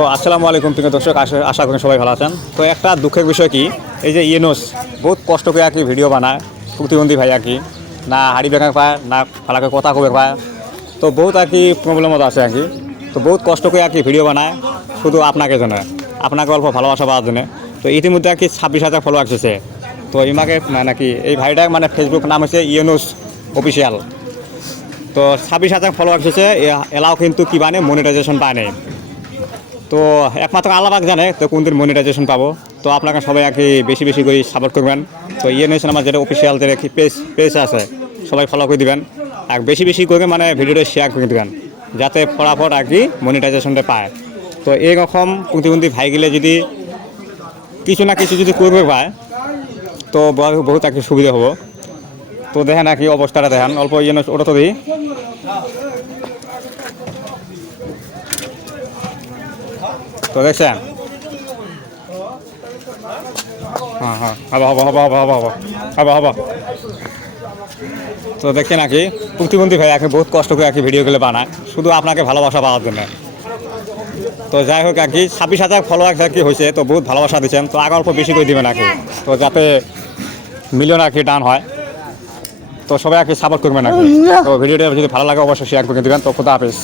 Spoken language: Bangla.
তো আসসালামু আলাইকুম প্রিয় দর্শক, আশা করি সবাই ভালো আছেন। তো একটা দুঃখের বিষয় কি, এই যে ইয়েনোস বহুত কষ্ট করে আর কি ভিডিও বানায়, প্রতিবন্ধী ভাই আর কি, না হাড়ি বেঁকা পায়, না ফালাকে কথা কবে পায়, তো বহুত আর কি প্রবলেমত আছে আর কি। তো বহুত কষ্ট করে আর কি ভিডিও বানায়, শুধু আপনাকে জন্য, আপনাকে অল্প ভালোবাসা পাওয়ার জন্য। তো ইতিমধ্যে আর কি ছাব্বিশ হাজার ফলো আসছে। তো ইমাকে মানে কি এই ভাইটার মানে ফেসবুক নাম হচ্ছে ইয়েনোস অফিসিয়াল তো ছাব্বিশ হাজার ফলো আসছে এলাও কিন্তু কি মানে মনিটাইজেশন পায় নাই তো একমাত্র আল্লাহবাক জানে তো কোন দিন মনিটাইজেশন পাবো। তো আপনাকে সবাই আর কি বেশি বেশি করে সাপোর্ট করবেন। তো ইয়ে নেশন আমার যেটা অফিসিয়াল যেটা পেজ পেজ আছে, সবাই ফলো করে দিবেন। আর বেশি বেশি করে মানে ভিডিওটা শেয়ার করে দিবেন, যাতে ফটাফট আর কি মনিটাইজেশনটা পায়। তো এইরকম প্রতিবন্ধী ভাইগুলো যদি কিছু না কিছু যদি করবে পায় তো বহুত আর কি সুবিধা হব। তো দেখেন আর কি অবস্থাটা দেখেন, অল্প ইয়ে ওটা তো দিই। তো দেখছেন হ্যাঁ হ্যাঁ তো প্রতিবন্ধী ভাই আগে বহুত কষ্ট করে আর কি ভিডিওগুলো বানায় শুধু আপনাকে ভালোবাসা পাওয়ার জন্য তো যাই হোক আর কি ছাব্বিশ হাজার ফলোয়ার্স আর কি হয়েছে তো বহুত ভালোবাসা দিচ্ছেন তো আগে অল্প বেশি করে দিবেন আর তো যাতে মিলিয়ন আর কি ডান হয় তো সবাই আর কি সাপোর্ট করবেন আর তো ভিডিওটা যদি ভালো লাগে অবশ্যই শেয়ার করে দেবেন তো খুদা হাফিজ